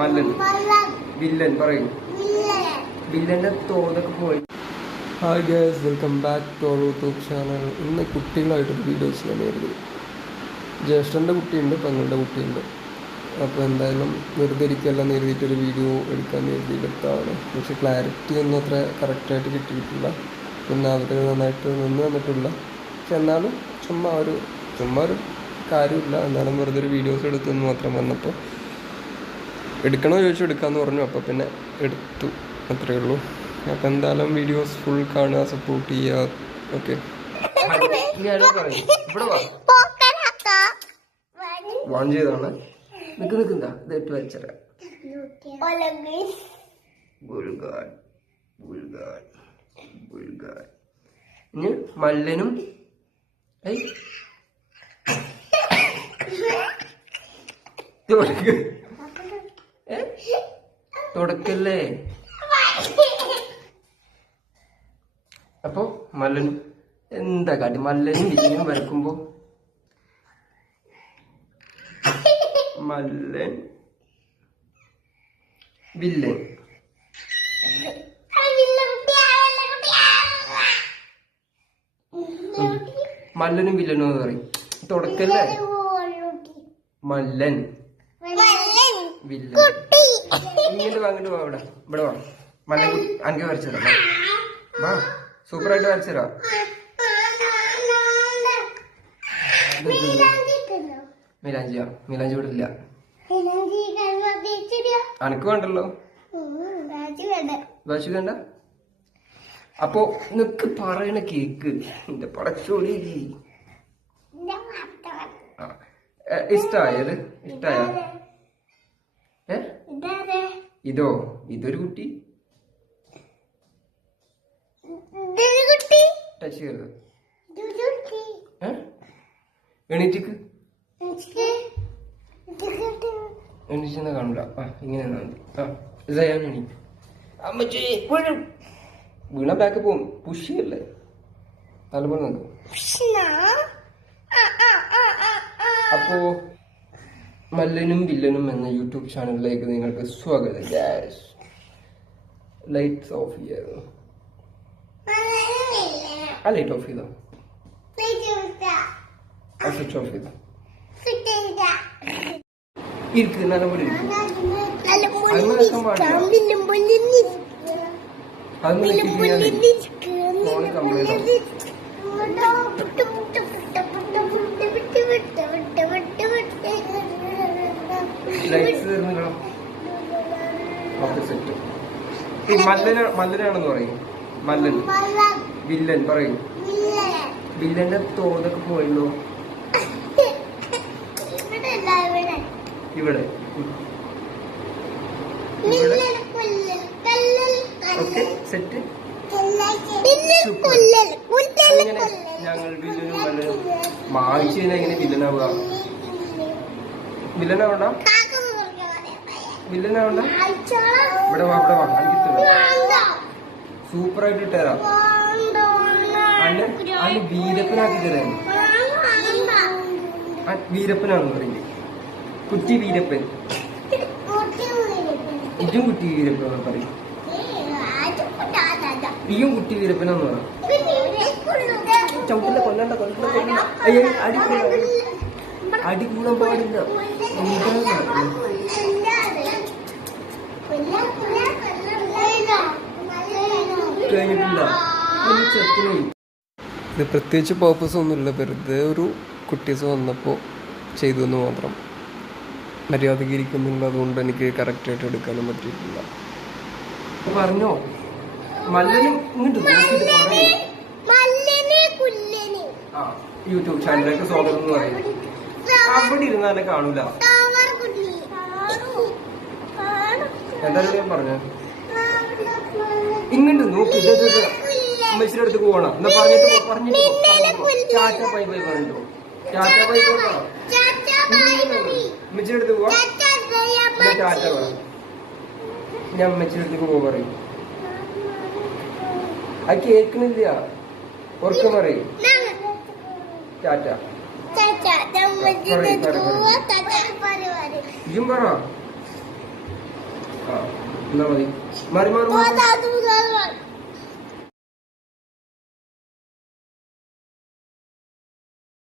മല്ലൻ. Villain പറയും. വില്ലന്റെ തോതൊക്കെ പോയി. Hi guys welcome back to our YouTube channel ഇന്ന് കുട്ടികളായിട്ടൊരു വീഡിയോ ചെയ്യാനായിരുന്നു ജ്യേഷ്ഠന്റെ കുട്ടിയുണ്ട് പെങ്ങളുടെ കുട്ടിയുണ്ട്. അപ്പോൾ എന്തായാലും വെറുതെ ഇരിക്കല്ല എഴുതിയിട്ടൊരു വീഡിയോ എടുക്കാൻ എഴുതിയെടുത്താണ് പക്ഷെ ക്ലാരിറ്റി ഒന്നും അത്ര കറക്റ്റായിട്ട് കിട്ടിയിട്ടില്ല. പിന്നെ അവർ നന്നായിട്ട് നിന്ന് തന്നിട്ടില്ല പക്ഷെ എന്നാലും ചുമ്മാ ഒരു ചുമ്മാ ഒരു കാര്യമില്ല. എന്നാലും വെറുതെ ഒരു വീഡിയോസ് എടുത്തെന്ന് മാത്രം വന്നപ്പോൾ എടുക്കണോ ചോദിച്ചു എടുക്കാമെന്ന് പറഞ്ഞു. അപ്പോൾ പിന്നെ എടുത്തു. അത്രേ ഉള്ളൂ. അപ്പോൾ എന്തായാലും വീഡിയോസ് ഫുൾ കാണുക സപ്പോർട്ട് ചെയ്യുക. ഓക്കെ വാൺ ചെയ്താണ് നിക്ക് നിൽക്കുന്ന ഇതിട്ട് ഇനി മല്ലനും. ഏയ്? തുടക്കല്ലേ? അപ്പൊ മല്ലനും എന്താ കാട്ടി? മല്ലനും വിജയനും വരക്കുമ്പോ? മല്ലൻ വില്ലൻ. മല്ലനും വില്ലനും പറയും. തുടക്കല്ലേ? മല്ലൻ. ഇങ്ങോട്ട് അങ്ങോട്ട് വാ ഇവിടെ. ഇവിടെ വാ. മല്ലൻ അനക്ക് വരച്ചതാ വാ സൂപ്പറായിട്ട് വരച്ചതാ മീലാഞ്ചിയാ മിലാഞ്ചി ഇവിടെ ഇല്ല. അനക്ക് വേണ്ടല്ലോ. വേണ്ട? അപ്പോ നിനക്ക് പറയണ കേക്ക്. എന്റെ. ഏ, ഇഷ്ടായത് ഇഷ്ടായ? ഇതോ ഇതൊരു കുട്ടി. ടച്ച് ചെയ്യരുത്. എണീറ്റിക്ക്. എണീച്ചെന്ന് കാണില്ല ആ ഇങ്ങനെ മതി. ആ ഇതായാലും അമ്മച്ചി വീഴും വീണ ബാക്ക് പോവും പുഷിയല്ലേ നല്ലപോലെ നോക്കും അപ്പോ? മല്ലനും വില്ലനും എന്ന യൂട്യൂബ് ചാനലിലേക്ക് നിങ്ങൾക്ക് സ്വാഗതം. ഗ്യാസ് ലൈറ്റ്സ് ഓഫ് ചെയ്യായിരുന്നു ആ ലൈറ്റ് ഓഫ് ചെയ്തോ? ആ സ്വിച്ച് ഓഫ് ചെയ്തോ? ഇരിക്ക് നല്ലപോലെ ഫോൺ കംപ്ലൈന്റ് സെറ്റ് മല്ലന മല്ലനാണെന്ന് പറയും. മല്ലൻ. വില്ലൻ പറയും. വില്ലന്റെ തോതൊക്കെ പോയല്ലോ. ഇവിടെ. ഞങ്ങൾ വില്ലനും മാവിച്ച് കഴിഞ്ഞാൽ എങ്ങനെ വില്ലനാവുക? വില്ലനാവണ്ട. വില്ലനാവണ്ട ഇവിടെ വാ ഇവിടെ വാ. സൂപ്പർ ആയിട്ട് ഇട്ടുതരാം അന്ന് വീരപ്പനാക്കി തരാം ആ, വീരപ്പനാണെന്ന് പറയും കുട്ടി വീരപ്പൻ. ഇതും കുട്ടി വീരപ്പൻ പറയും. ഇയും കുട്ടി വീരപ്പനാന്ന് പറയും. കൊല്ലണ്ട കൊല്ലണ്ട അടി കൂടാൻ പാടില്ല. ഇത് പ്രത്യേകിച്ച് പേർപ്പസ് ഒന്നുമില്ല. വെറുതെ ഒരു കുട്ടീസ് വന്നപ്പോൾ ചെയ്തു എന്ന് മാത്രം. മര്യാദയ്ക്ക് ഇരിക്കുന്നില്ല അതുകൊണ്ട് എനിക്ക് കറക്റ്റായിട്ട് എടുക്കാനും പറ്റിയിട്ടില്ല. പറഞ്ഞോ? മല്ലനും ഇങ്ങോട്ട് യൂട്യൂബ് ചാനലിലേക്ക് സ്വാഗതം എന്ന് പറയും അവിടെ ഇരുന്നാലേ കാണൂല. എന്തായാലും ഞാൻ പറഞ്ഞു. ഇങ്ങോട്ട് നോക്കി. അമ്മച്ചിയുടെ അടുത്ത് പോകണം എന്നാ പറഞ്ഞിട്ട് പോ, പറഞ്ഞിട്ട് പോ, പറഞ്ഞിട്ട് അടുത്ത് പോവാ. പറ. ഞാൻ അടുത്തേക്ക് പോവാ പറയും. അത് കേൾക്കണില്ല. ഉറക്കം പറയും. ടാറ്റ ഇതും പറ. ആ എന്നാ മതി മാറി മാറി മാറി.